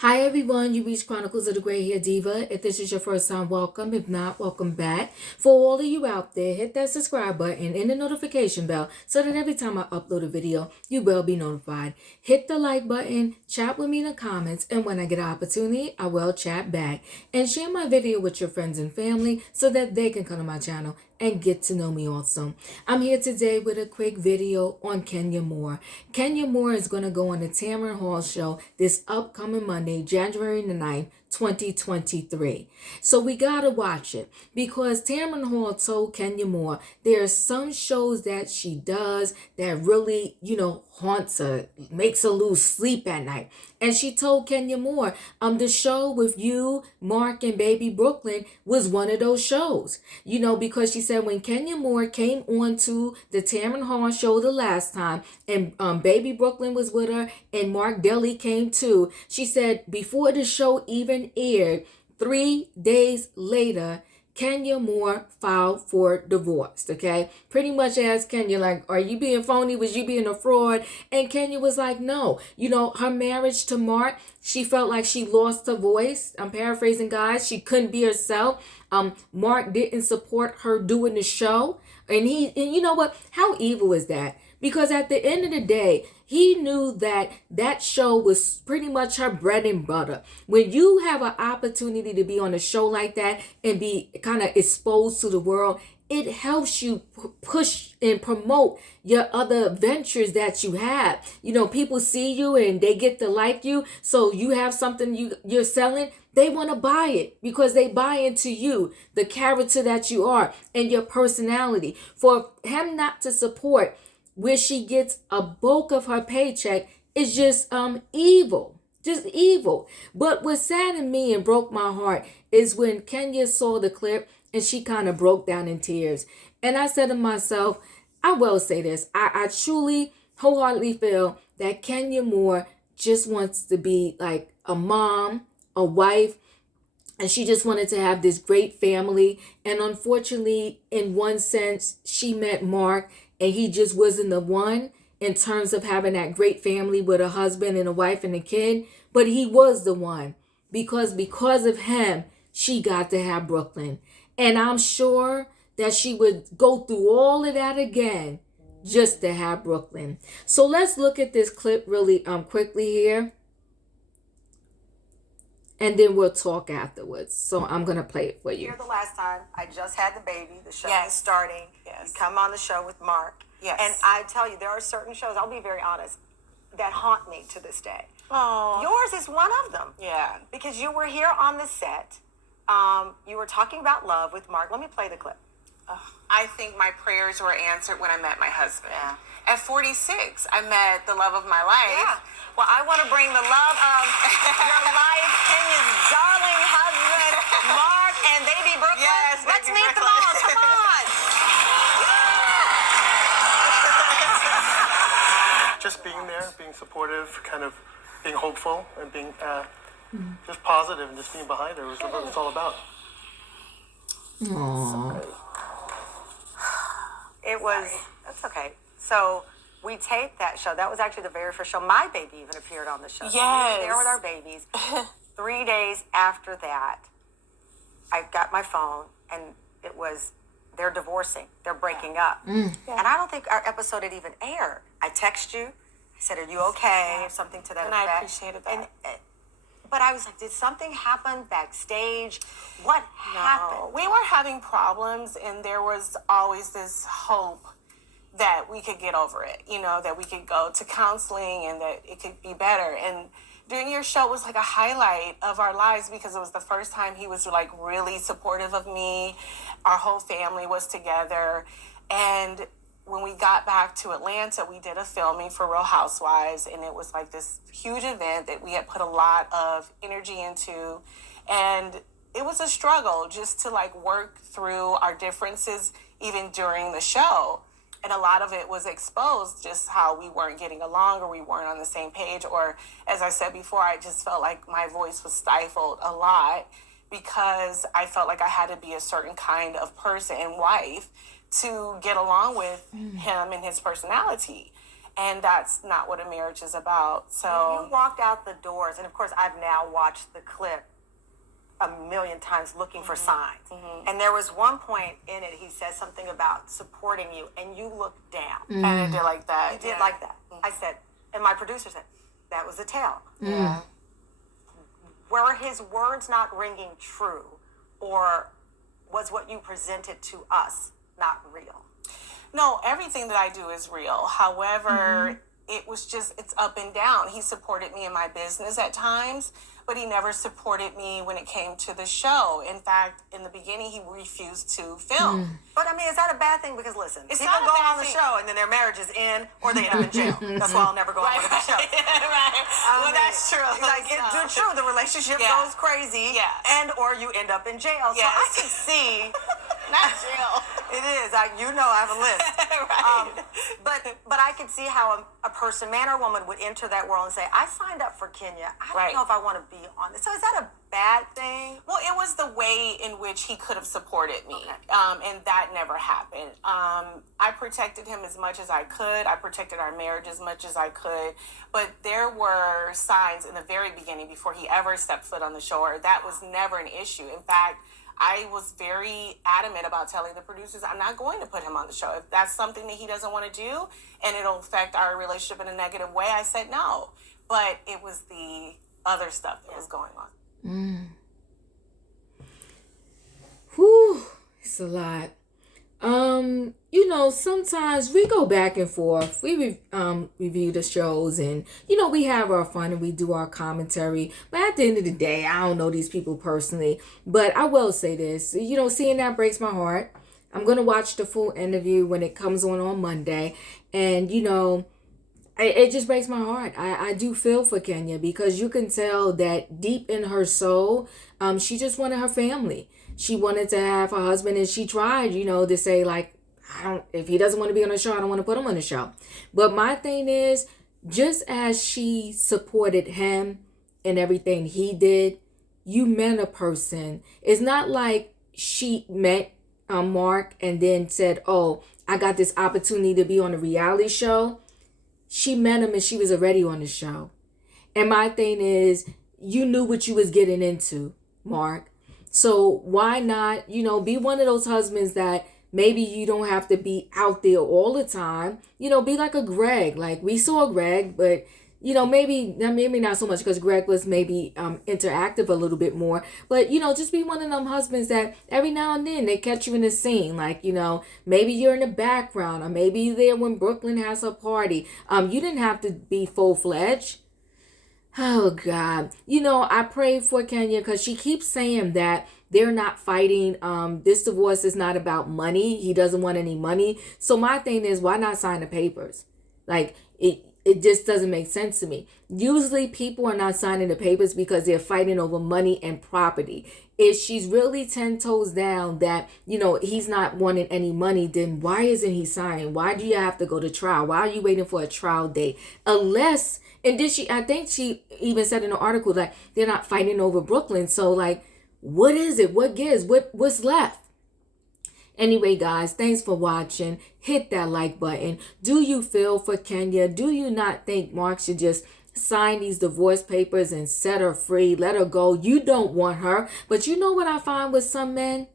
Hi everyone, you reached Chronicles of the Gray Hair Diva. If this is your first time, welcome. If not, welcome back. For all of you out there, hit that subscribe button and the notification bell so that every time I upload a video, you will be notified. Hit the like button, chat with me in the comments, and when I get an opportunity, I will chat back. And share my video with your friends and family so that they can come to my channel and get to know me also. I'm here today with a quick video on Kenya Moore. Kenya Moore is going to go on the Tamron Hall show this upcoming Monday, January the 9th, 2023. So we gotta watch it because Tamron Hall told Kenya Moore there are some shows that she does that really, haunts her, makes her lose sleep at night. And she told Kenya Moore, the show with you, Mark, and Baby Brooklyn was one of those shows. Because she said when Kenya Moore came on to the Tamron Hall show the last time, and Baby Brooklyn was with her, and Marc Daly came too, she said before the show even aired, 3 days later, Kenya Moore filed for divorce, okay? Pretty much asked Kenya, like, are you being phony? Was you being a fraud? And Kenya was like, no. Her marriage to Mark, she felt like she lost her voice. I'm paraphrasing, guys. She couldn't be herself. Mark didn't support her doing the show. And you know what? How evil is that? Because at the end of the day, he knew that that show was pretty much her bread and butter. When you have an opportunity to be on a show like that and be kind of exposed to the world, it helps you push and promote your other ventures that you have. People see you and they get to like you. So you have something you're selling. They want to buy it because they buy into you, the character that you are, and your personality. For him not to support where she gets a bulk of her paycheck is just evil. Just evil. But what saddened me and broke my heart is when Kenya saw the clip and she kind of broke down in tears. And I said to myself, I will say this. I truly, wholeheartedly feel that Kenya Moore just wants to be like a mom, a wife, and she just wanted to have this great family. And unfortunately, in one sense, she met Mark and he just wasn't the one in terms of having that great family with a husband and a wife and a kid. But he was the one because of him, she got to have Brooklyn. And I'm sure that she would go through all of that again just to have Brooklyn. So let's look at this clip really quickly here. And then we'll talk afterwards. So I'm going to play it for you. Here the last time, I just had the baby. The show Yes. is starting. Yes. You come on the show with Mark. Yes. And I tell you, there are certain shows, I'll be very honest, that haunt me to this day. Oh. Yours is one of them. Yeah. Because you were here on the set. You were talking about love with Mark. Let me play the clip. I think my prayers were answered when I met my husband. Yeah. At 46, I met the love of my life. Yeah. Well, I want to bring the love of your life, Kenya's darling husband, Mark, and baby Brooklyn. Yes, Let's baby meet the Brooklyn. moms. Come on. Just being there, being supportive, kind of being hopeful, and being just positive, and just being behind her was what it's all about. Aww. It was, that's okay. So we taped that show. That was actually the very first show. My baby even appeared on the show. Yes. We were there with our babies. 3 days after that, I got my phone and it was, they're divorcing. They're breaking up. And I don't think our episode had even aired. I text you. I said, are you okay? Or something to that And effect. I appreciated that. But I was like, did something happen backstage? What happened? No, we were having problems, and there was always this hope that we could get over it, that we could go to counseling and that it could be better. And doing your show was like a highlight of our lives because it was the first time he was like really supportive of me. Our whole family was together. And when we got back to Atlanta, we did a filming for Real Housewives, and it was like this huge event that we had put a lot of energy into. And it was a struggle just to like work through our differences even during the show. And a lot of it was exposed, just how we weren't getting along or we weren't on the same page. Or as I said before, I just felt like my voice was stifled a lot because I felt like I had to be a certain kind of person and wife to get along with him and his personality. And that's not what a marriage is about. So You walked out the doors, and of course, I've now watched the clip a million times looking for signs. And there was one point in it, he says something about supporting you, and you looked down. and I did like that. You did like that. I said, and my producer said, that was a tell. Yeah. Were his words not ringing true, or was what you presented to us not real? No, everything that I do is real. However, it was just, it's up and down. He supported me in my business at times, but he never supported me when it came to the show. In fact, in the beginning, he refused to film. But I mean, is that a bad thing? Because listen, It's people not a go bad on the thing. show and then their marriage is in, or they end up in jail. That's why I'll never go on with the show. Right. Well, that's true. Like it's true, the relationship Yeah. goes crazy, Yeah. and or you end up in jail. So Yes. I can see Not jail. it is. I have a list. Right. But I can see how a person, man or woman, would enter that world and say, "I signed up for Kenya. I don't Right. know if I want to be on this." So is that a bad thing? Well, it was the way in which he could have supported me, and that never happened. I protected him as much as I could. I protected our marriage as much as I could. But there were signs in the very beginning before he ever stepped foot on the shore. That was never an issue. In fact, I was very adamant about telling the producers, I'm not going to put him on the show. If that's something that he doesn't want to do and it'll affect our relationship in a negative way, I said no. But it was the other stuff that was going on. Whew, it's a lot. Sometimes we go back and forth. We review the shows, and we have our fun and we do our commentary. But at the end of the day, I don't know these people personally. But I will say this, seeing that breaks my heart. I'm gonna watch the full interview when it comes on Monday, and it just breaks my heart. I do feel for Kenya, because you can tell that deep in her soul, she just wanted her family. She wanted to have her husband, and she tried, to say, like, if he doesn't want to be on the show, I don't want to put him on the show. But my thing is, just as she supported him and everything he did, you met a person. It's not like she met Mark and then said, oh, I got this opportunity to be on a reality show. She met him and she was already on the show. And my thing is, you knew what you was getting into, Mark. So why not, be one of those husbands that maybe you don't have to be out there all the time. Be like a Greg. Like, we saw Greg, but maybe not so much, because Greg was maybe interactive a little bit more. But just be one of them husbands that every now and then they catch you in the scene. Like, maybe you're in the background, or maybe you're there when Brooklyn has her party. You didn't have to be full-fledged. Oh, God. I pray for Kenya, because she keeps saying that they're not fighting. This divorce is not about money. He doesn't want any money. So my thing is, why not sign the papers? Like, it just doesn't make sense to me. Usually people are not signing the papers because they're fighting over money and property. If she's really 10 toes down that, he's not wanting any money, then why isn't he signing? Why do you have to go to trial? Why are you waiting for a trial date? Unless, and then I think she even said in the article, like, they're not fighting over Brooklyn. So, like, what is it? What gives? What's left? Anyway, guys, thanks for watching. Hit that like button. Do you feel for Kenya? Do you not think Mark should just sign these divorce papers and set her free? Let her go. You don't want her. But you know what I find with some men?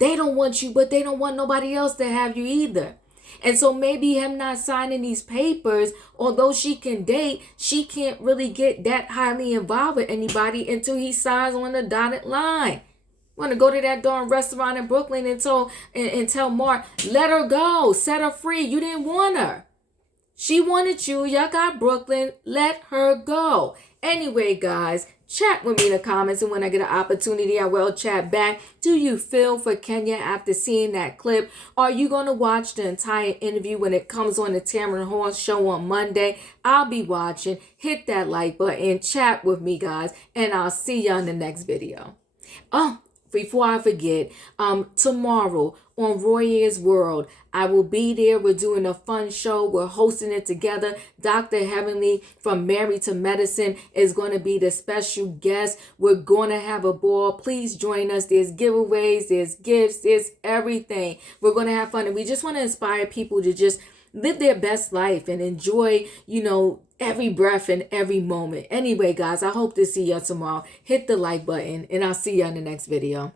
They don't want you, but they don't want nobody else to have you either. And so maybe him not signing these papers, although she can date, she can't really get that highly involved with anybody until he signs on the dotted line. Want to go to that darn restaurant in Brooklyn and tell Mark, let her go, set her free. You didn't want her. She wanted you. Y'all got Brooklyn. Let her go. Anyway, guys, chat with me in the comments, and when I get an opportunity, I will chat back. Do you feel for Kenya after seeing that clip? Are you going to watch the entire interview when it comes on the Tamron Hall show on Monday? I'll be watching. Hit that like button. Chat with me, guys, and I'll see y'all in the next video. Oh, before I forget, tomorrow on Roy's World, I will be there. We're doing a fun show. We're hosting it together. Dr. Heavenly from Married to Medicine is going to be the special guest. We're going to have a ball. Please join us. There's giveaways, there's gifts, there's everything. We're going to have fun, and we just want to inspire people to just live their best life and enjoy, every breath and every moment. Anyway, guys, I hope to see y'all tomorrow. Hit the like button, and I'll see you in the next video.